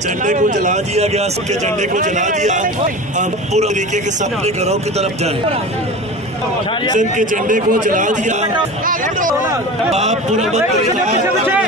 झंडे को जला दिया गया, सबके झंडे को जला दिया। हम पूरे तरीके के अपने घरों की तरफ जाए। सिंध के झंडे को जला दिया, आप पूरा अपने घरों की तरफ जाए।